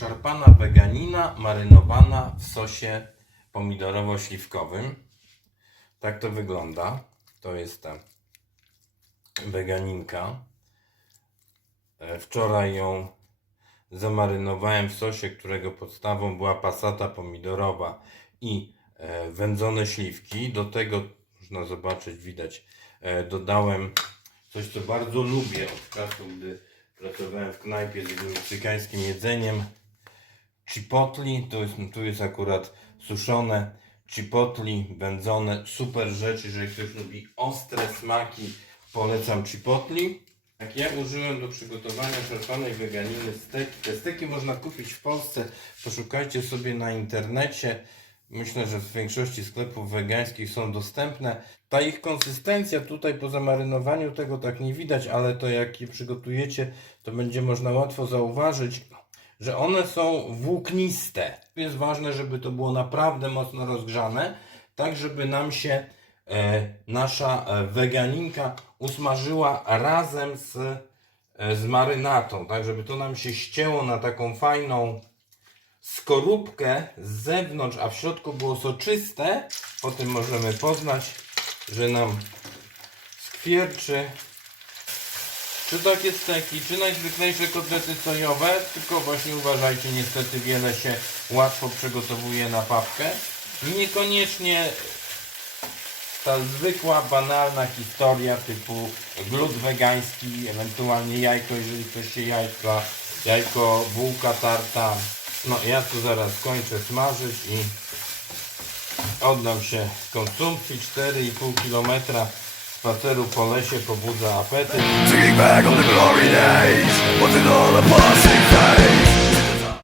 Szarpana weganina marynowana w sosie pomidorowo-śliwkowym. Tak to wygląda. To jest ta weganinka. E, Wczoraj ją zamarynowałem w sosie, którego podstawą była pasata pomidorowa i e, wędzone śliwki. Do tego można zobaczyć, widać, e, dodałem coś, co bardzo lubię od czasu, gdy pracowałem w knajpie z meksykańskim jedzeniem. Chipotli, to jest, tu jest akurat suszone chipotli, wędzone, super rzecz, jeżeli ktoś lubi ostre smaki, polecam chipotli. Jak ja użyłem do przygotowania szarpanej weganiny steki, te steki można kupić w Polsce, poszukajcie sobie na internecie. Myślę, że w większości sklepów wegańskich są dostępne. Ta ich konsystencja tutaj po zamarynowaniu tego tak nie widać, ale to jak je przygotujecie, to będzie można łatwo zauważyć, że one są włókniste. Jest ważne, żeby to było naprawdę mocno rozgrzane, tak żeby nam się e, nasza e, weganinka usmażyła razem z, e, z marynatą, tak żeby to nam się ścięło na taką fajną skorupkę z zewnątrz, a w środku było soczyste. Po tym możemy poznać, że nam skwierczy czy takie steki, czy najzwyklejsze kotlety sojowe, tylko właśnie uważajcie, niestety wiele się łatwo przygotowuje na papkę. Niekoniecznie ta zwykła, banalna historia typu glut wegański, ewentualnie jajko, jeżeli ktoś się jajka, jajko, bułka, tarta. No ja tu zaraz skończę smażyć i oddam się konsumpcji 4,5 km spaceru po lesie pobudza apetyt.